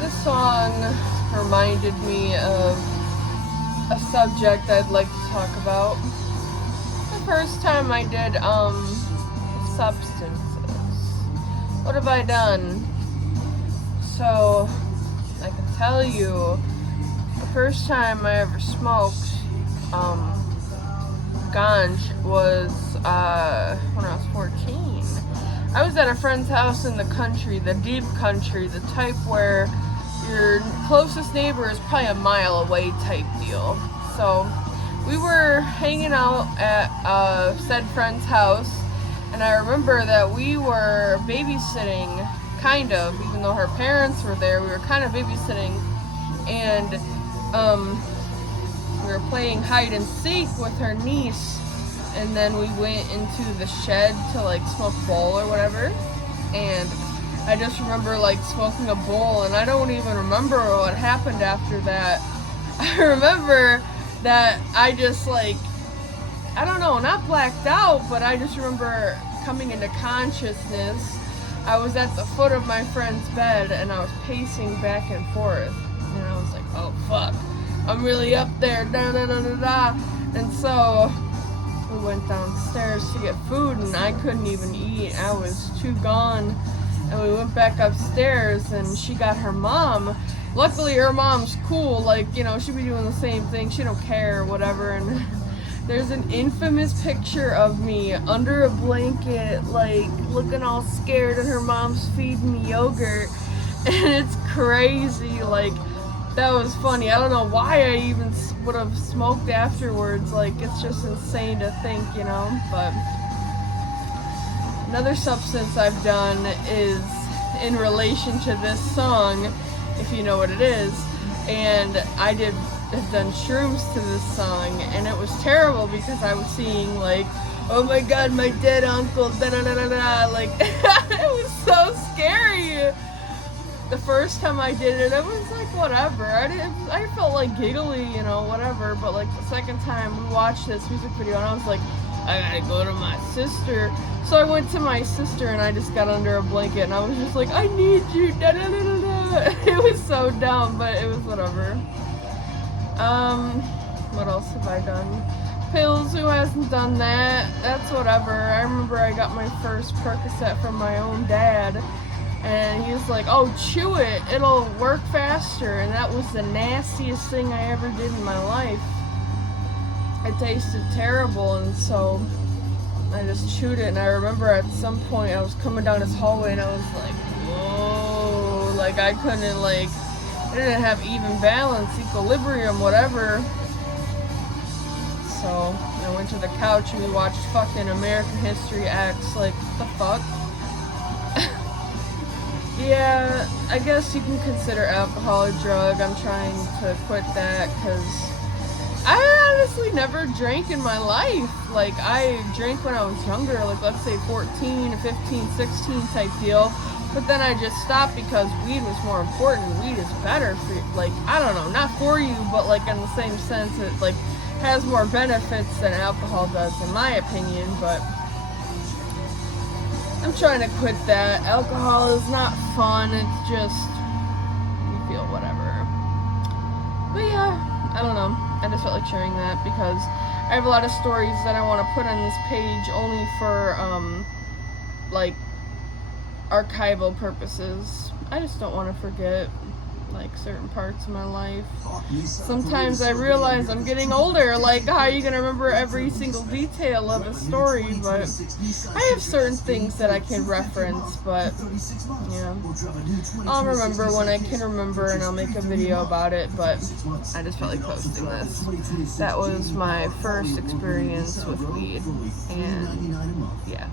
This song reminded me of a subject I'd like to talk about. The first time I did substances. What have I done? So I can tell you the first time I ever smoked ganj was when I was 14. I was at a friend's house in the country, the deep country, the type where your closest neighbor is probably a mile away type deal. So we were hanging out at said friend's house, and I remember that we were babysitting, kind of, even though her parents were there, we were kind of babysitting, and we were playing hide and seek with her niece, and then we went into the shed to like smoke a bowl or whatever, and I just remember like smoking a bowl, and I don't even remember what happened after that. I remember that I just like, I don't know, not blacked out, but I just remember coming into consciousness. I was at the foot of my friend's bed and I was pacing back and forth, and I was like, oh fuck, I'm really up there, da da da da da. And so we went downstairs to get food, and I couldn't even eat, I was too gone. And we went back upstairs, and she got her mom. Luckily her mom's cool, like, you know, she'd be doing the same thing, she don't care or whatever. And there's an infamous picture of me under a blanket, like looking all scared, and her mom's feeding me yogurt, and it's crazy. Like, that was funny. I don't know why I even would have smoked afterwards. Like, it's just insane to think, you know. But another substance I've done is in relation to this song, if you know what it is. And I have done shrooms to this song, and it was terrible because I was seeing like, oh my god, my dead uncle, da da da da da. Like, it was so scary. The first time I did it, it was like whatever. I felt like giggly, you know, whatever. But like the second time we watched this music video, and I was like, I gotta go to my sister. So I went to my sister, and I just got under a blanket, and I was just like, I need you, da da da da da. It was so dumb, but it was whatever. What else have I done? Pills, who hasn't done that? That's whatever. I remember I got my first Percocet from my own dad, and he was like, oh, chew it, it'll work faster. And that was the nastiest thing I ever did in my life. It tasted terrible, and so I just chewed it. And I remember at some point I was coming down this hallway, and I was like, whoa, like I couldn't, like, I didn't have even balance, equilibrium, whatever. So I went to the couch and we watched fucking American History X. Like, what the fuck? Yeah, I guess you can consider alcohol a drug. I'm trying to quit that because I honestly never drank in my life. Like, I drank when I was younger, like let's say 14, 15, 16 type deal. But then I just stopped because weed was more important. Weed is better for you. Like, I don't know, not for you, but like in the same sense, it like has more benefits than alcohol does, in my opinion. But I'm trying to quit that. Alcohol is not fun. It's just, you feel whatever. But yeah, I don't know. I just felt like sharing that because I have a lot of stories that I want to put on this page only for like archival purposes. I just don't want to forget like certain parts of my life. Sometimes I realize I'm getting older, like how are you gonna remember every single detail of a story? But I have certain things that I can reference, but yeah, I'll remember when I can remember, and I'll make a video about it. But I just felt like posting this. That was my first experience with weed, and yeah.